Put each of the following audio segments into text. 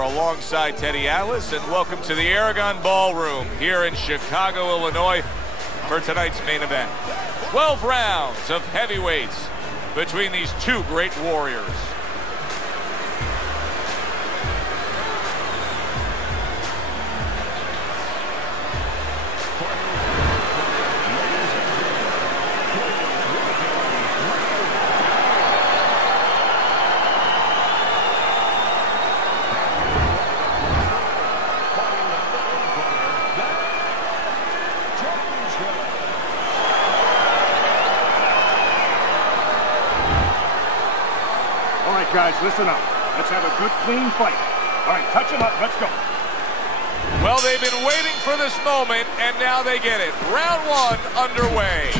Alongside Teddy Atlas, and welcome to the Aragon Ballroom here in Chicago, Illinois, for tonight's main event. 12 rounds of heavyweights between these two great warriors. Guys, listen up. Let's have a good, clean fight. All right, touch him up. Let's go. Well, they've been waiting for this moment, and now they get it. Round one underway.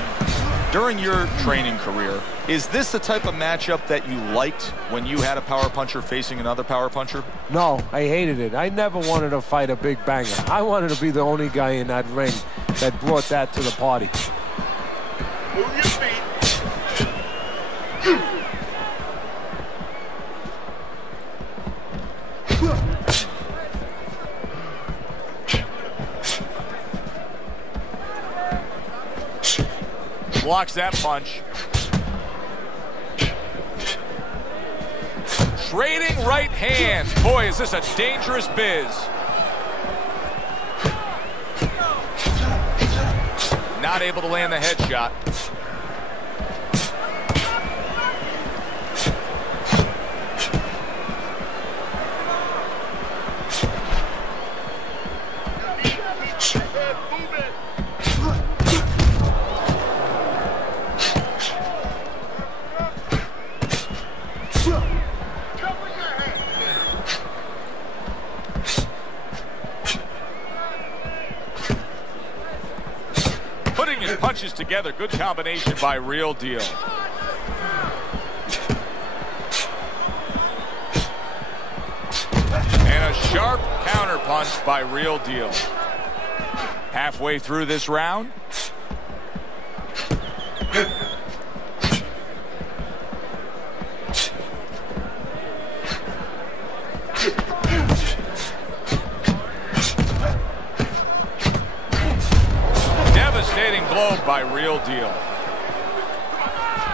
During your training career, is this the type of matchup that you liked when you had a power puncher facing another power puncher? No, I hated it. I never wanted to fight a big banger. I wanted to be the only guy in that ring that brought that to the party. Move your feet. Blocks that punch. Trading right hands. Boy, is this a dangerous biz. Not able to land the headshot. Putting his punches together, good combination by Real Deal. And a sharp counter punch by Real Deal. Halfway through this round. Devastating blow by Real Deal.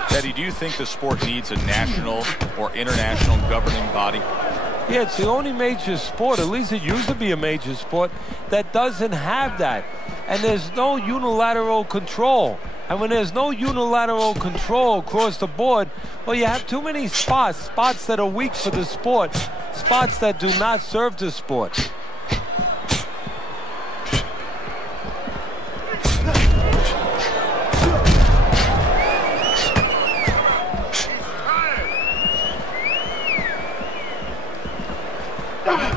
Teddy, do you think the sport needs a national or international governing body? Yeah, it's the only major sport, at least it used to be a major sport, that doesn't have that. And there's no unilateral control. And when there's no unilateral control across the board, well, you have too many spots that are weak for the sport, spots that do not serve the sport.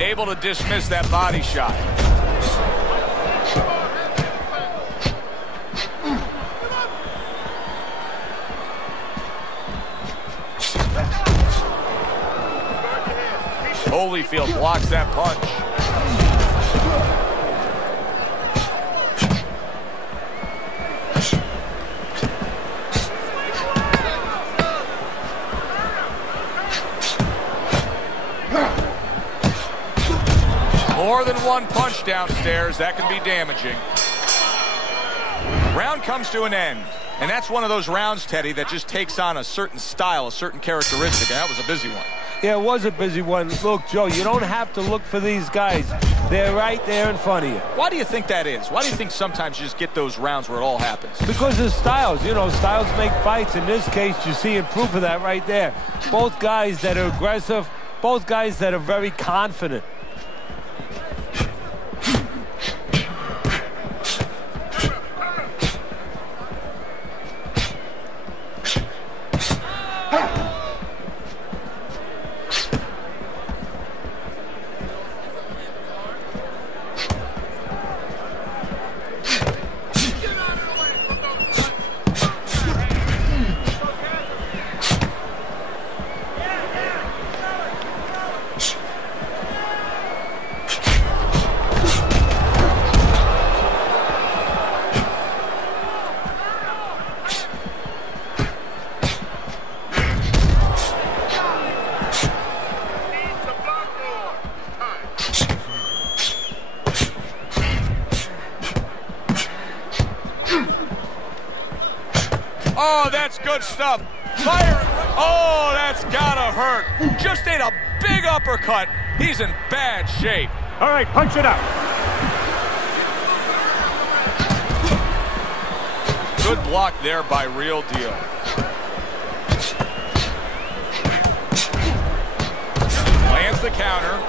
Able to dismiss that body shot. Holyfield blocks that punch. More than one punch downstairs. That can be damaging. Round comes to an end. And that's one of those rounds, Teddy, that just takes on a certain style, a certain characteristic. And that was a busy one. Yeah, it was a busy one. Look, Joe, you don't have to look for these guys. They're right there in front of you. Why do you think that is? Why do you think sometimes you just get those rounds where it all happens? Because of styles. You know, styles make fights. In this case, you see proof of that right there. Both guys that are aggressive, both guys that are very confident. Oh, that's good stuff. Firing. Oh, that's gotta hurt. Just ate a big uppercut. He's in bad shape. All right, punch it out. Good block there by Real Deal. Lands the counter.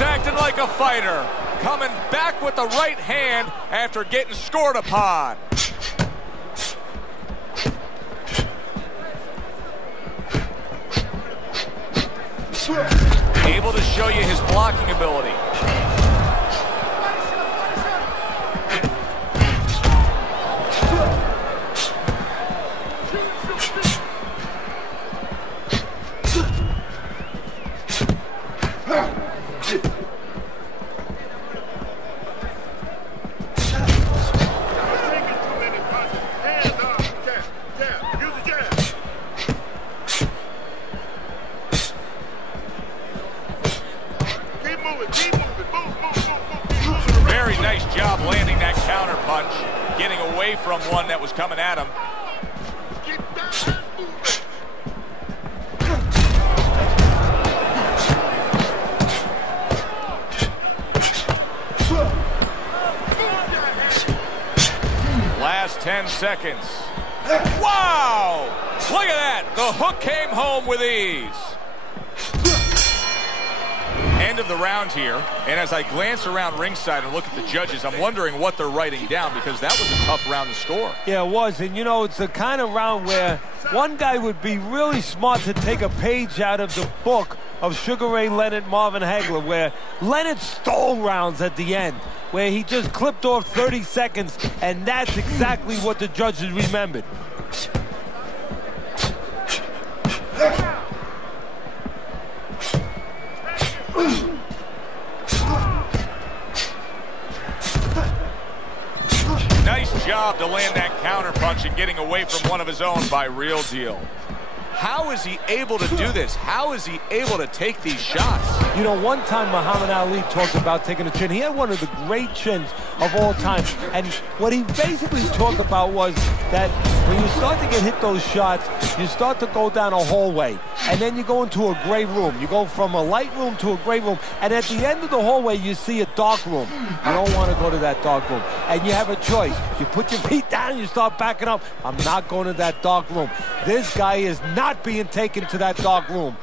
Acting like a fighter, coming back with the right hand after getting scored upon. Able to show you his blocking ability. Very nice job landing that counter punch, getting away from one that was coming at him. Last 10 seconds. Wow! Look at that. The hook came home with ease. End of the round here, and as I glance around ringside and look at the judges, I'm wondering what they're writing down, because that was a tough round to score. Yeah, it was, and you know, it's the kind of round where one guy would be really smart to take a page out of the book of Sugar Ray Leonard, Marvin Hagler, where Leonard stole rounds at the end, where he just clipped off 30 seconds, and that's exactly what the judges remembered. Nice job to land that counter punch and getting away from one of his own by Real Deal. How is he able to do this? How is he able to take these shots? You know, one time Muhammad Ali talked about taking a chin. He had one of the great chins of all time. And what he basically talked about was that when you start to get hit those shots, you start to go down a hallway. And then you go into a gray room. You go from a light room to a gray room. And at the end of the hallway, you see a dark room. You don't want to go to that dark room. And you have a choice. You put your feet down and you start backing up. I'm not going to that dark room. This guy is not being taken to that dark room.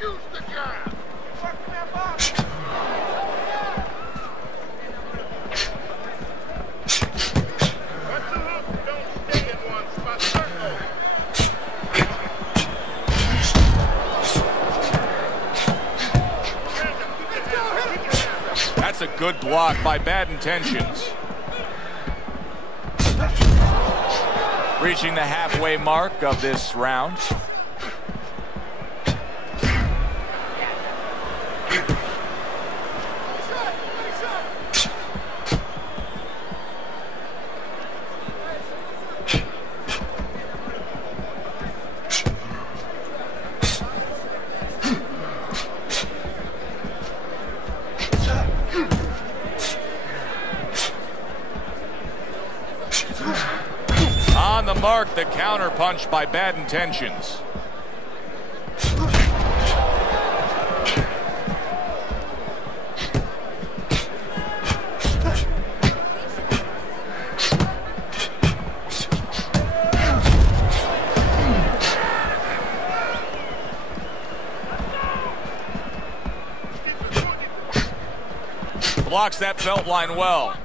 That's a good block by Bad Intentions. Reaching the halfway mark of this round. On the mark, the counter punch by Bad Intentions. Blocks that belt line well.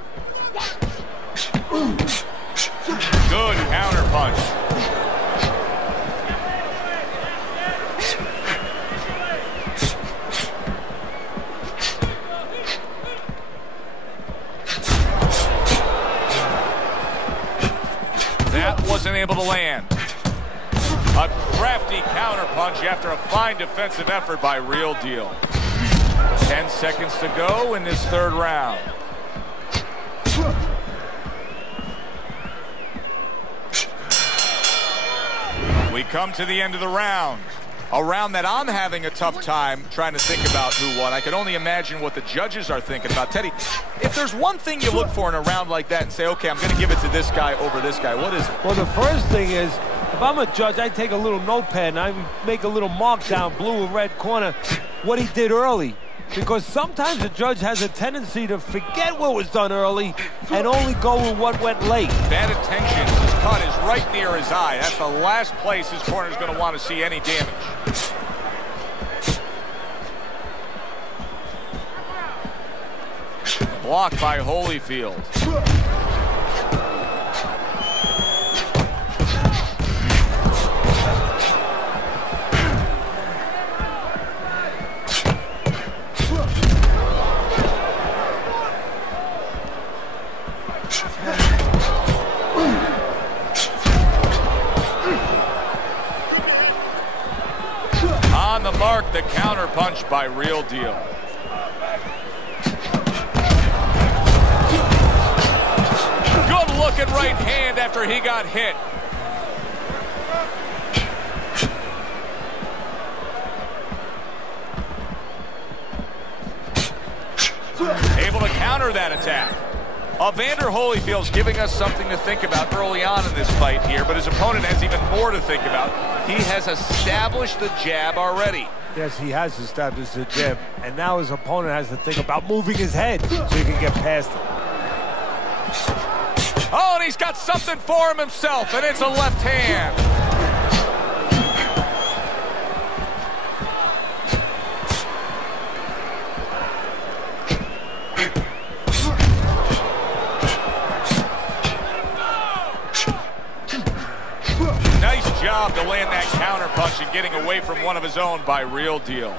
Good counter punch. That wasn't able to land. A crafty counter punch after a fine defensive effort by Real Deal. 10 seconds to go in this third round. We come to the end of the round. A round that I'm having a tough time trying to think about who won. I can only imagine what the judges are thinking about. Teddy, if there's one thing you look for in a round like that and say, okay, I'm going to give it to this guy over this guy, what is it? Well, the first thing is, if I'm a judge, I take a little notepad and I make a little mark down, blue or red corner, what he did early. Because sometimes a judge has a tendency to forget what was done early and only go with what went late. Bad attention. His cut is right near his eye. That's the last place his corner is going to want to see any damage. Blocked by Holyfield. On the mark, the counter punch by Real Deal. Good looking right hand after he got hit. Able to counter that attack. Evander Holyfield's giving us something to think about early on in this fight here, but his opponent has even more to think about. He has established the jab already. Yes, he has established the jab, and now his opponent has to think about moving his head so he can get past it. Oh, and he's got something for him himself, and it's a left hand. Job to land that counter punch and getting away from one of his own by Real Deal.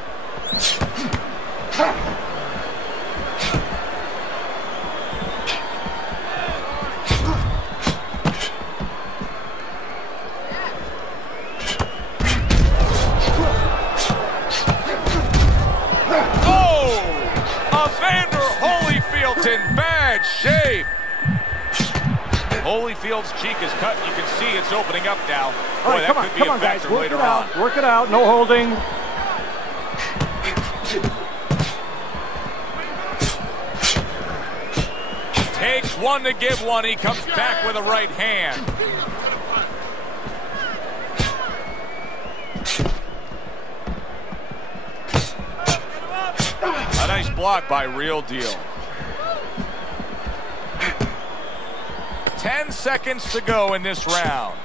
Oh! Evander Holyfield's in bad shape. Holyfield's cheek is cut. You can see it's opening up now. Boy, All right, that could be a factor later on. Work it out. No holding. Takes one to give one. He comes back with a right hand. A nice block by Real Deal. 10 seconds to go in this round.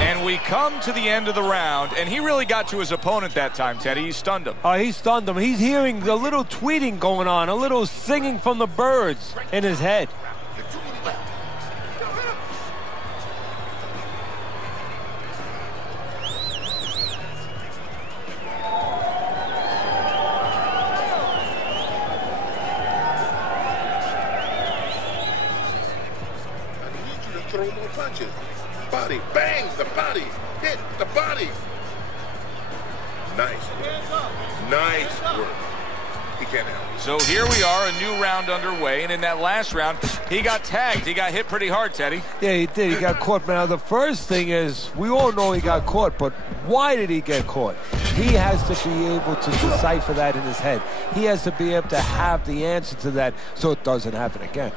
And we come to the end of the round, and he really got to his opponent that time, Teddy. He stunned him. He stunned him. He's hearing a little tweeting going on, a little singing from the birds in his head. Throw more punches. Body, bang, the body, hit the body. Nice work. Nice work. He can't help it. So here we are, a new round underway, and in that last round, he got tagged. He got hit pretty hard, Teddy. Yeah, he did. He got caught. Now, the first thing is, we all know he got caught, but why did he get caught? He has to be able to decipher that in his head. He has to be able to have the answer to that so it doesn't happen again.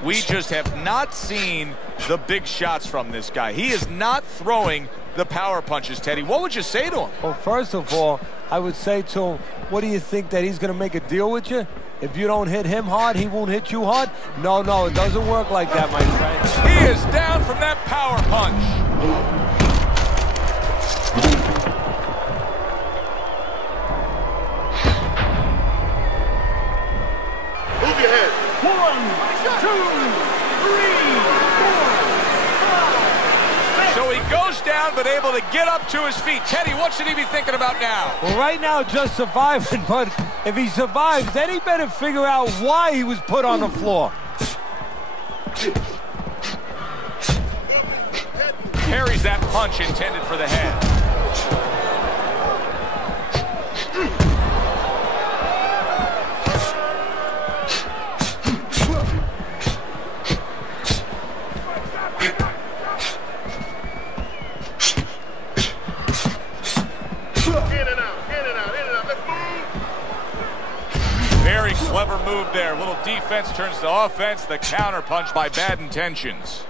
We just have not seen the big shots from this guy. He is not throwing the power punches, Teddy. What would you say to him? Well, first of all, I would say to him, what do you think, that he's going to make a deal with you? If you don't hit him hard, he won't hit you hard? No, it doesn't work like that, my friend. He is down from that power punch. Move your head. 1, 2, 3, 4, 5. So he goes down, but able to get up to his feet. Teddy, what should he be thinking about now? Well, right now, just surviving, but if he survives, then he better figure out why he was put on the floor. Parries that punch intended for the head. move there. Little defense turns to offense. The counter punch by Bad Intentions.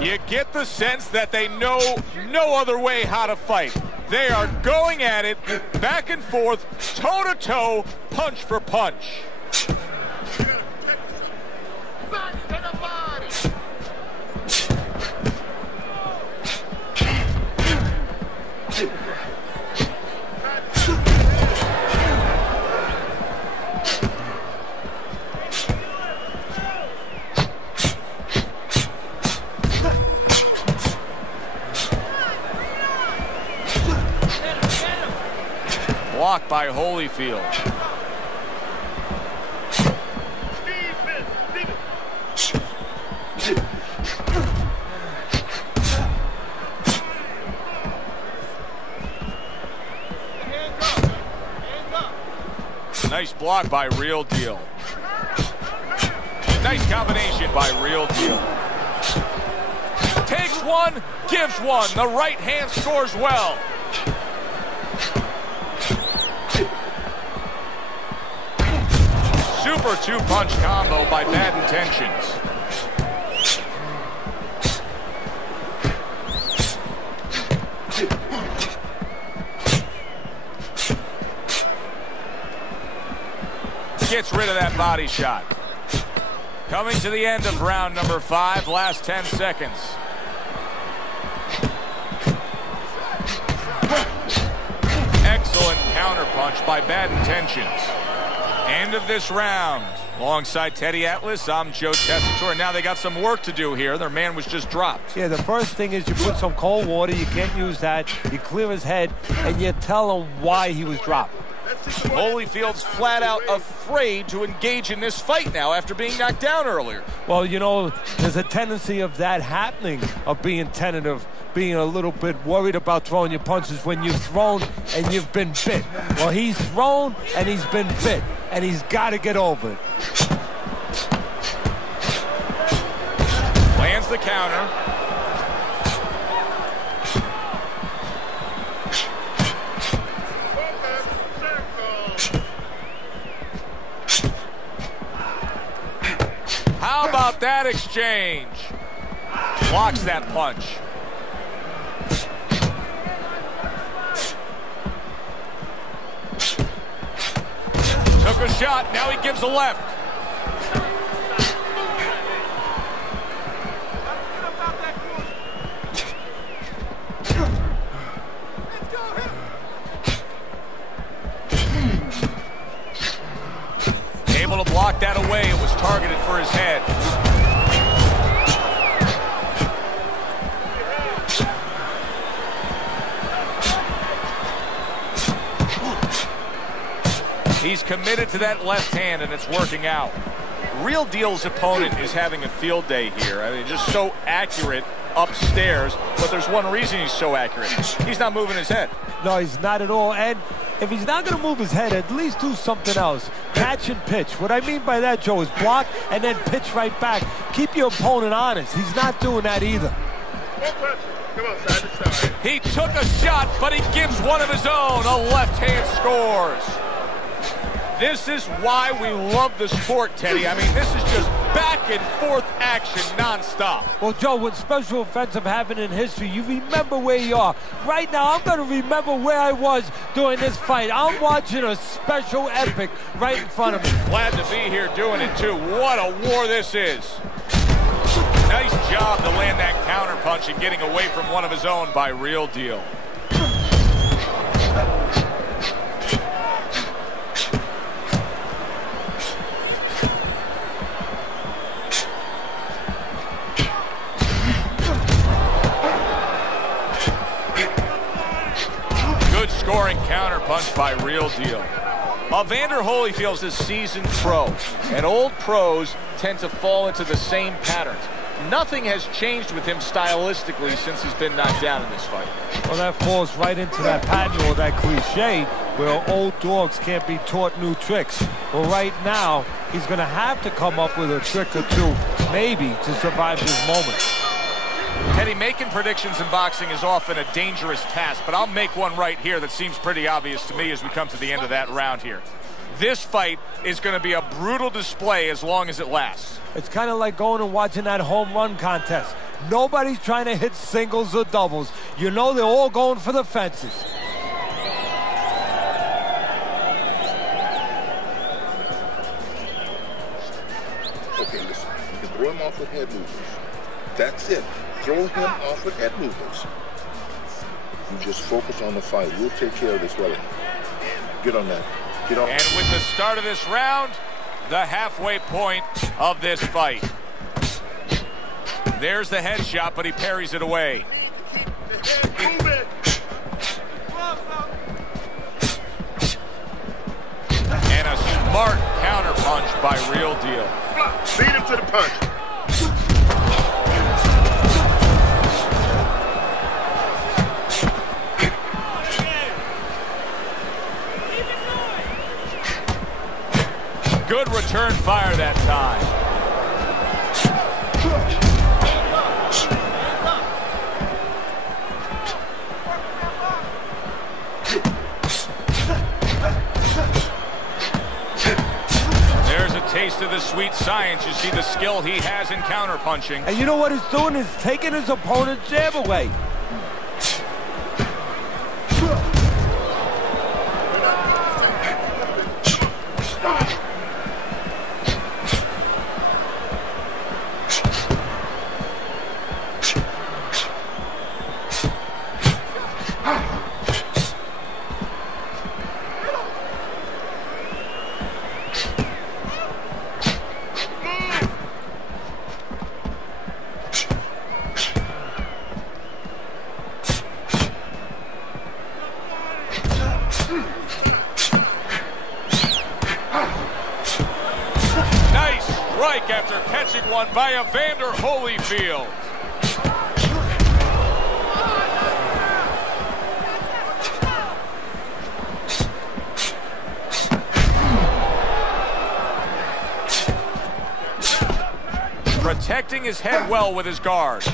You get the sense that they know no other way how to fight. They are going at it, back and forth, toe-to-toe, punch for punch. Blocked by Holyfield. Nice block by Real Deal. Nice combination by Real Deal. Takes one, gives one. The right hand scores well. Super two-punch combo by Bad Intentions. Gets rid of that body shot. Coming to the end of round number 5, last 10 seconds. Excellent counterpunch by Bad Intentions. End of this round. Alongside Teddy Atlas, I'm Joe Tessitore. Now they got some work to do here. Their man was just dropped. Yeah, the first thing is you put some cold water. You can't use that. You clear his head, and you tell him why he was dropped. Holyfield's flat out afraid to engage in this fight now after being knocked down earlier. Well, you know, there's a tendency of that happening, of being tentative, being a little bit worried about throwing your punches when you've thrown and you've been bit. Well, he's thrown and he's been bit, and he's got to get over it. Lands the counter. How about that exchange? Blocks that punch. Took a shot, now he gives a left. Able to block that away. It was targeted for his head. He's committed to that left hand, and it's working out. Real Deal's opponent is having a field day here. I mean, just so accurate upstairs, but there's one reason he's so accurate. He's not moving his head. No, he's not at all. And if he's not going to move his head, at least do something else. Catch and pitch. What I mean by that, Joe, is block and then pitch right back. Keep your opponent honest. He's not doing that either. Come on, side to side. He took a shot, but he gives one of his own. A left hand scores. This is why we love the sport, Teddy. I mean, this is just back and forth action nonstop. Well, Joe, when special offensive happen in history, you remember where you are. Right now, I'm going to remember where I was during this fight. I'm watching a special epic right in front of me. Glad to be here doing it, too. What a war this is. Nice job to land that counter punch and getting away from one of his own by Real Deal. Scoring counterpunch by Real Deal. Evander Holyfield's a seasoned pro, and old pros tend to fall into the same patterns. Nothing has changed with him stylistically since he's been knocked down in this fight. Well, that falls right into that pattern or that cliche where old dogs can't be taught new tricks. Well, right now, he's going to have to come up with a trick or two, maybe, to survive this moment. Teddy, making predictions in boxing is often a dangerous task, but I'll make one right here that seems pretty obvious to me as we come to the end of that round here. This fight is going to be a brutal display as long as it lasts. It's kind of like going and watching that home run contest. Nobody's trying to hit singles or doubles. You know they're all going for the fences. Okay, listen. You can throw him off with head movements. That's it. Throw him off with head movements. You just focus on the fight. We'll take care of this swelling. Get on that. Get on. And with the start of this round, the halfway point of this fight. There's the headshot, but he parries it away. And a smart counterpunch by Real Deal. Beat him to the punch. Good return fire that time. There's a taste of the sweet science. You see the skill he has in counterpunching. And you know what he's doing is taking his opponent's jab away. After catching one by Evander Holyfield. Protecting his head well with his guard.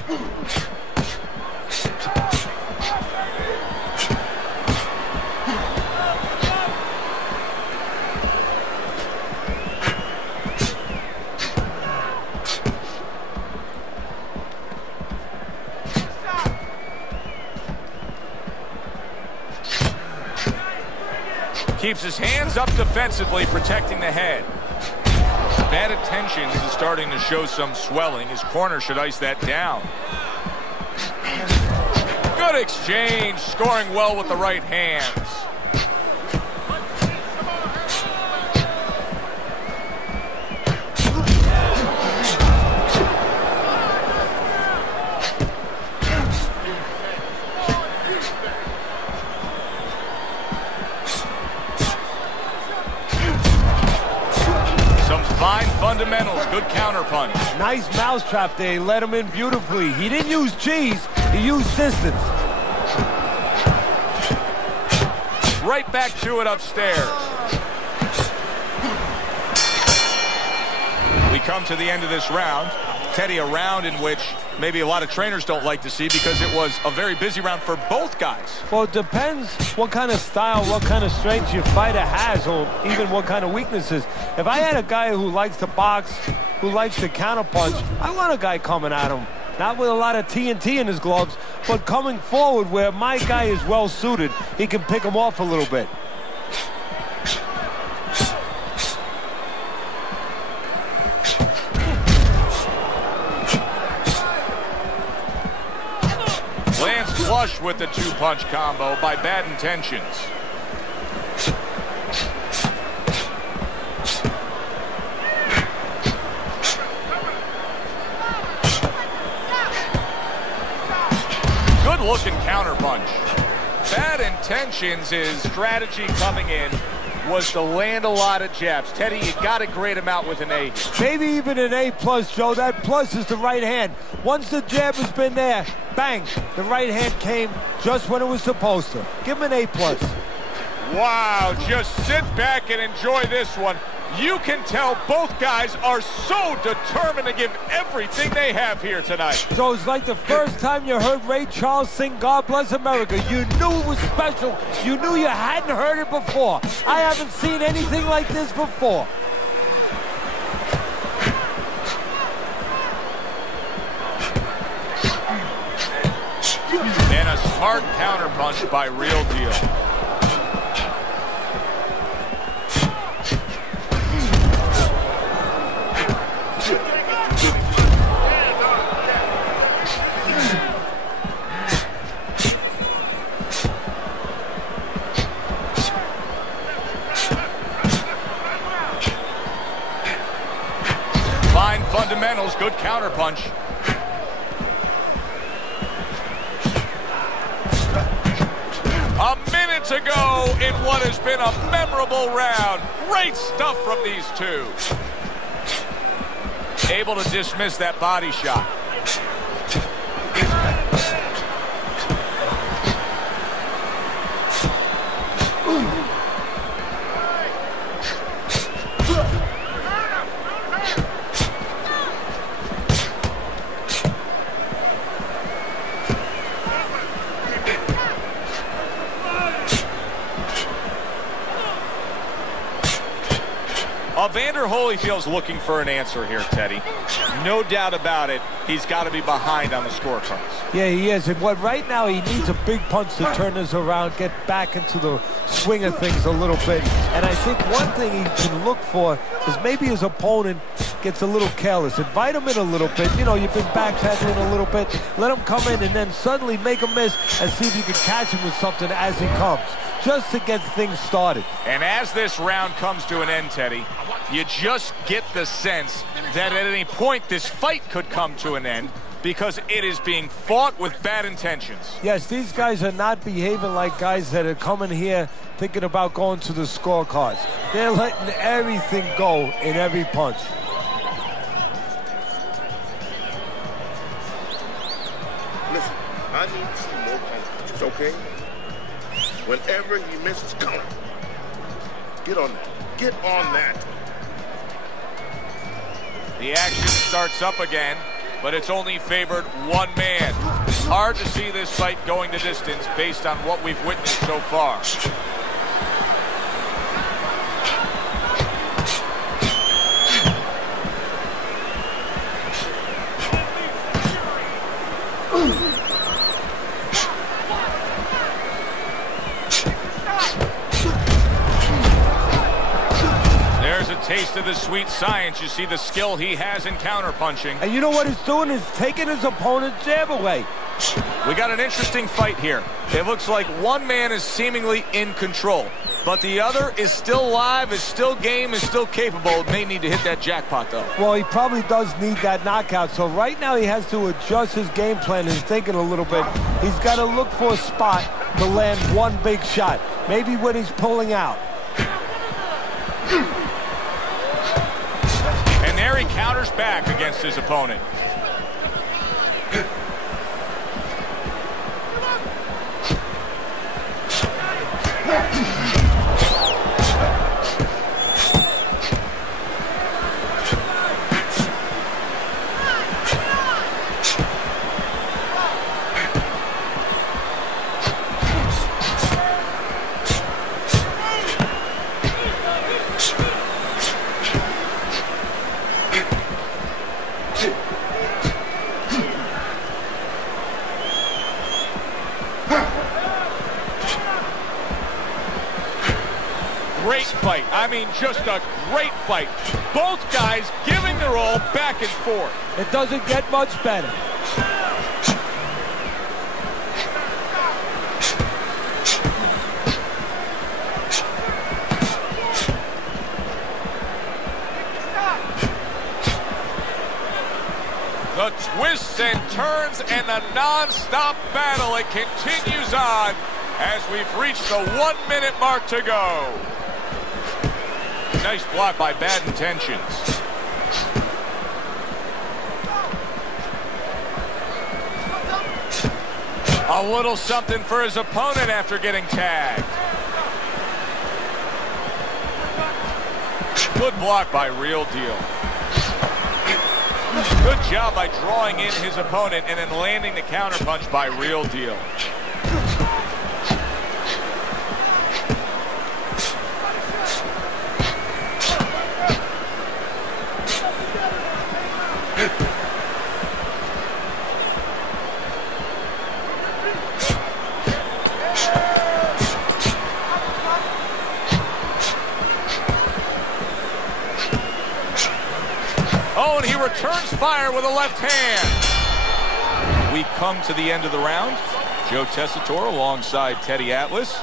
Keeps his hands up defensively, protecting the head. Bad intentions is starting to show some swelling. His corner should ice that down. Good exchange, scoring well with the right hands. Fine fundamentals, good counterpunch. Nice mousetrap there. He let him in beautifully. He didn't use cheese, he used distance. Right back to it upstairs. We come to the end of this round. Teddy, a round in which maybe a lot of trainers don't like to see because it was a very busy round for both guys. Well, it depends what kind of style, what kind of strength your fighter has, or even what kind of weaknesses. If I had a guy who likes to box, who likes to counterpunch, I want a guy coming at him. Not with a lot of TNT in his gloves, but coming forward where my guy is well suited. He can pick him off a little bit. Lands flush with the two-punch combo by bad intentions. Good-looking counterpunch. Bad intentions, his strategy coming in was to land a lot of jabs. Teddy, you got to grade him out with an A. Maybe even an A+, Joe. That plus is the right hand. Once the jab has been there, bang, the right hand came just when it was supposed to. Give him an A+. Wow, just sit back and enjoy this one. You can tell both guys are so determined to give everything they have here tonight. So it's like the first time you heard Ray Charles sing God Bless America. You knew it was special. You knew you hadn't heard it before. I haven't seen anything like this before. And a smart counterpunch by Real Deal. Fine fundamentals, good counterpunch. A minute to go in what has been a memorable round. Great stuff from these two. Able to dismiss that body shot. Evander Holyfield's looking for an answer here, Teddy. No doubt about it, he's got to be behind on the scorecards. Yeah, he is. And right now, he needs a big punch to turn this around, get back into the swing of things a little bit. And I think one thing he can look for is maybe his opponent gets a little careless. Invite him in a little bit. You know, you've been backpedaling a little bit. Let him come in and then suddenly make a miss and see if you can catch him with something as he comes, just to get things started. And as this round comes to an end, Teddy, you just get the sense that at any point this fight could come to an end because it is being fought with bad intentions. Yes, these guys are not behaving like guys that are coming here thinking about going to the scorecards. They're letting everything go in every punch. Listen, I need to see more punches, okay? Whenever he misses, count. Get on that. Get on that. The action starts up again, but it's only favored one man. Hard to see this fight going the distance based on what we've witnessed so far. Taste of the sweet science. You see the skill he has in counterpunching. And you know what he's doing is taking his opponent's jab away. We got an interesting fight here. It looks like one man is seemingly in control, but the other is still live, is still game, is still capable. May need to hit that jackpot, though. Well, he probably does need that knockout. So right now he has to adjust his game plan, his thinking a little bit. He's got to look for a spot to land one big shot. Maybe when he's pulling out. And there he counters back against his opponent. Great fight. I mean, just a great fight. Both guys giving their all back and forth. It doesn't get much better. The twists and turns and the non-stop battle. It continues on as we've reached the 1 minute mark to go. Nice block by Bad Intentions. A little something for his opponent after getting tagged. Good block by Real Deal. Good job by drawing in his opponent and then landing the counterpunch by Real Deal. Oh, and he returns fire with a left hand. We come to the end of the round. Joe Tessitore alongside Teddy Atlas.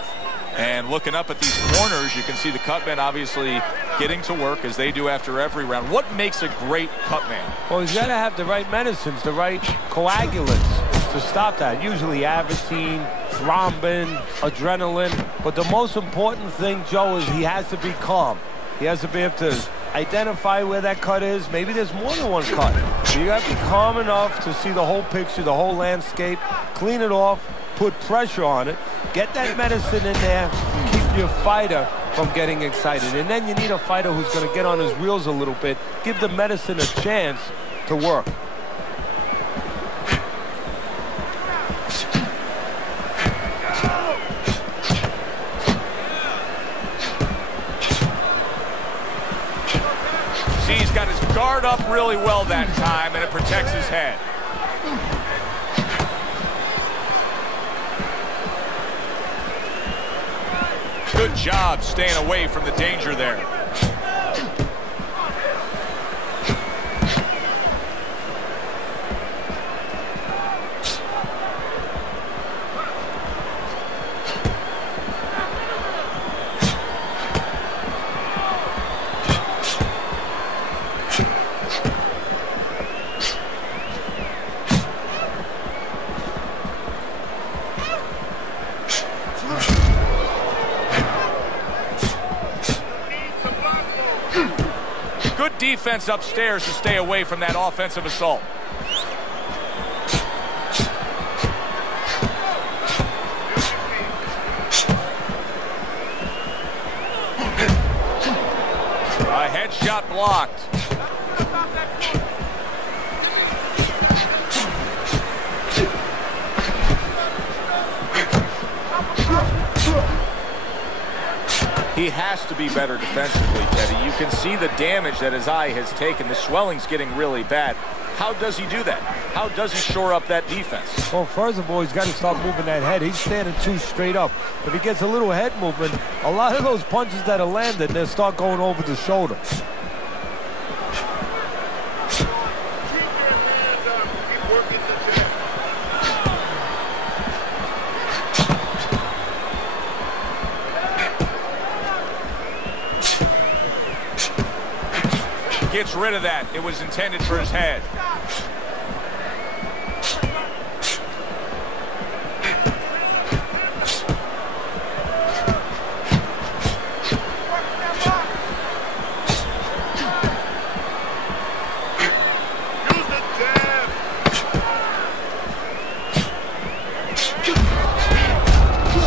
And looking up at these corners, you can see the cutmen obviously getting to work as they do after every round. What makes a great cutman? Well, he's got to have the right medicines, the right coagulants to stop that. Usually Avitine, thrombin, adrenaline. But the most important thing, Joe, is he has to be calm. He has to be able to identify where that cut is. Maybe there's more than one cut. So you got to be calm enough to see the whole picture, the whole landscape, clean it off, put pressure on it, get that medicine in there, keep your fighter from getting excited. And then you need a fighter who's going to get on his reels a little bit, give the medicine a chance to work. He's got his guard up really well that time, and it protects his head. Good job staying away from the danger there. Good defense upstairs to stay away from that offensive assault. A headshot blocked. He has to be better defensively, Teddy. You can see the damage that his eye has taken. The swelling's getting really bad. How does he do that? How does he shore up that defense? Well, first of all, he's got to start moving that head. He's standing too straight up. If he gets a little head movement, a lot of those punches that are landed, they'll start going over the shoulder. Gets rid of that. It was intended for his head.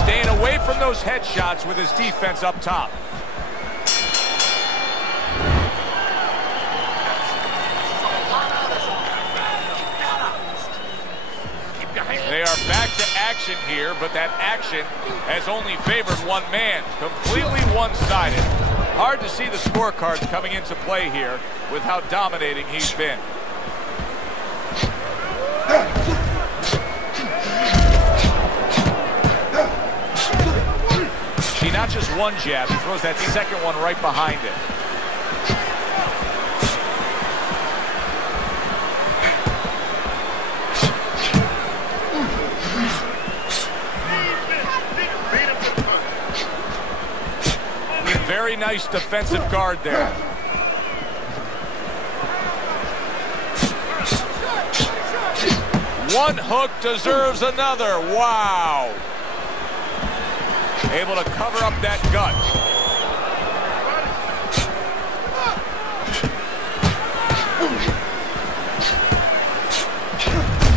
Staying away from those headshots with his defense up top. They are back to action here, but that action has only favored one man. Completely one-sided. Hard to see the scorecards coming into play here with how dominating he's been. See, not just one jab, he throws that second one right behind it. Very nice defensive guard there. One hook deserves another. Wow. Able to cover up that gut.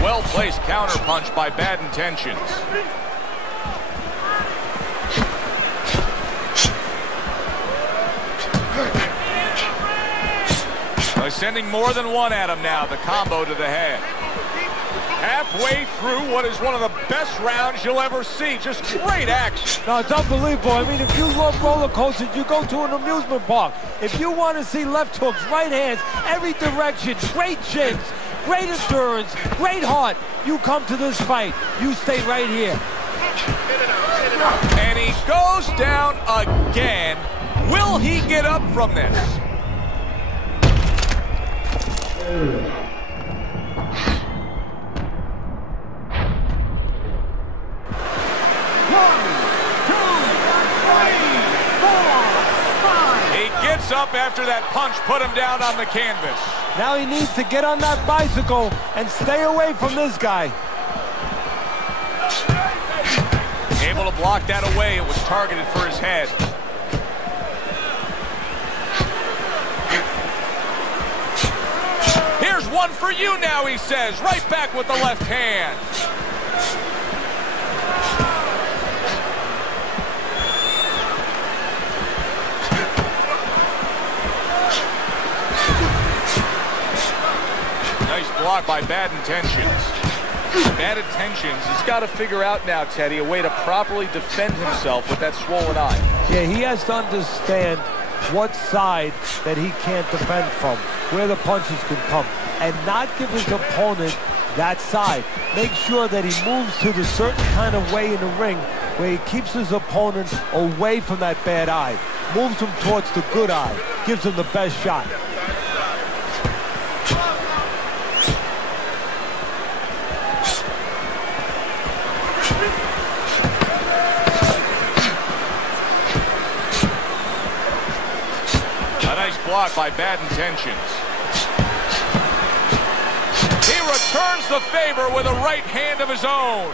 Well-placed counterpunch by Bad Intentions. sending more than one at him now. The combo to the head. Halfway through what is one of the best rounds you'll ever see. Just great action. No, it's unbelievable. I mean, if you love roller coasters, you go to an amusement park. If you want to see left hooks, right hands, every direction, great shins, great endurance, great heart, you come to this fight. You stay right here. And he goes down again. Will he get up from this? Gets up after that punch, put him down on the canvas. Now he needs to get on that bicycle and stay away from this guy. Able to block that away. It was targeted for his head. Here's one for you now, he says. Right back with the left hand. Nice block by Bad Intentions. Bad Intentions, he's got to figure out now, Teddy, a way to properly defend himself with that swollen eye. Yeah, he has to understand what side that he can't defend from, where the punches can come, and not give his opponent that side. Make sure that he moves to the certain kind of way in the ring where he keeps his opponent away from that bad eye, moves him towards the good eye, gives him the best shot. Block by Bad Intentions. He returns the favor with a right hand of his own.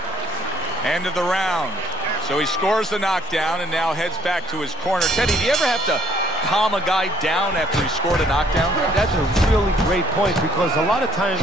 End of the round. So he scores the knockdown and now heads back to his corner. Teddy, do you ever have to calm a guy down after he scored a knockdown? That's a really great point, because a lot of times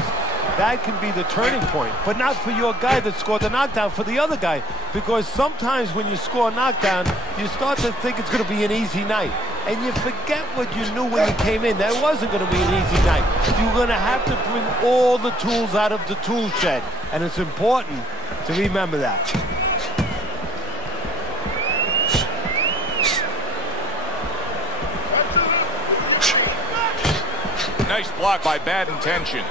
that can be the turning point, but not for your guy that scored the knockdown, for the other guy. Because sometimes when you score a knockdown, you start to think it's going to be an easy night. And you forget what you knew when you came in. That wasn't going to be an easy night. You're going to have to bring all the tools out of the tool shed. And it's important to remember that. Nice block by Bad Intentions.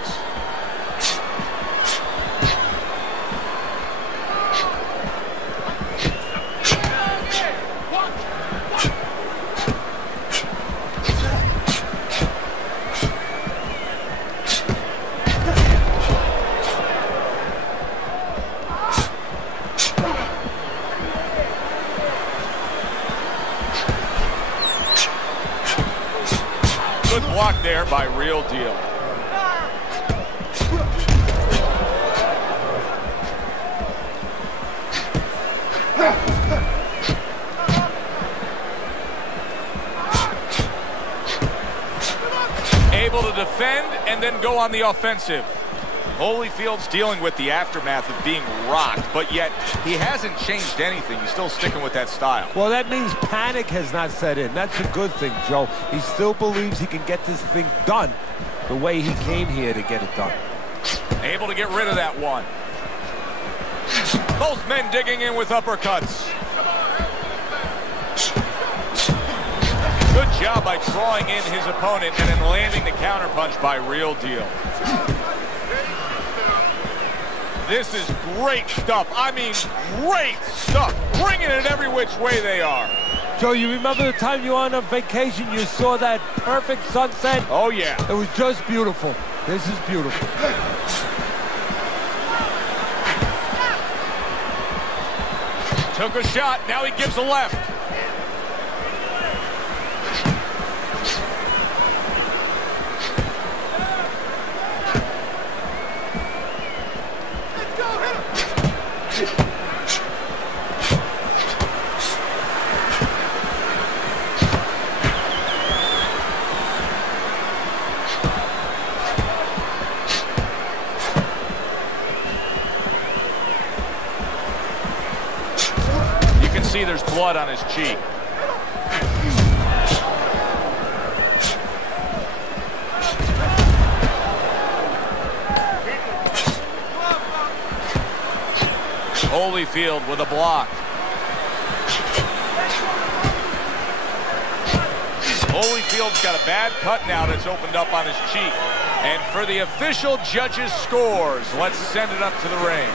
Block there by Real Deal. Able to defend and then go on the offensive. Holyfield's dealing with the aftermath of being rocked, but yet he hasn't changed anything. He's still sticking with that style. Well, that means panic has not set in. That's a good thing, Joe. He still believes he can get this thing done the way he came here to get it done. Able to get rid of that one. Both men digging in with uppercuts. Good job by drawing in his opponent and then landing the counterpunch by Real Deal. This is great stuff. I mean, great stuff. Bringing it every which way they are. Joe, you remember the time you were on a vacation, you saw that perfect sunset? Oh, yeah. It was just beautiful. This is beautiful. Took a shot. Now he gives a left. See, there's blood on his cheek. Holyfield with a block. Holyfield's got a bad cut now that's opened up on his cheek. And for the official judges' scores, let's send it up to the ring.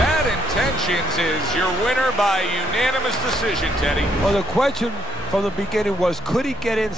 Bad Intentions is your winner by unanimous decision, Teddy. Well, the question from the beginning was, could he get in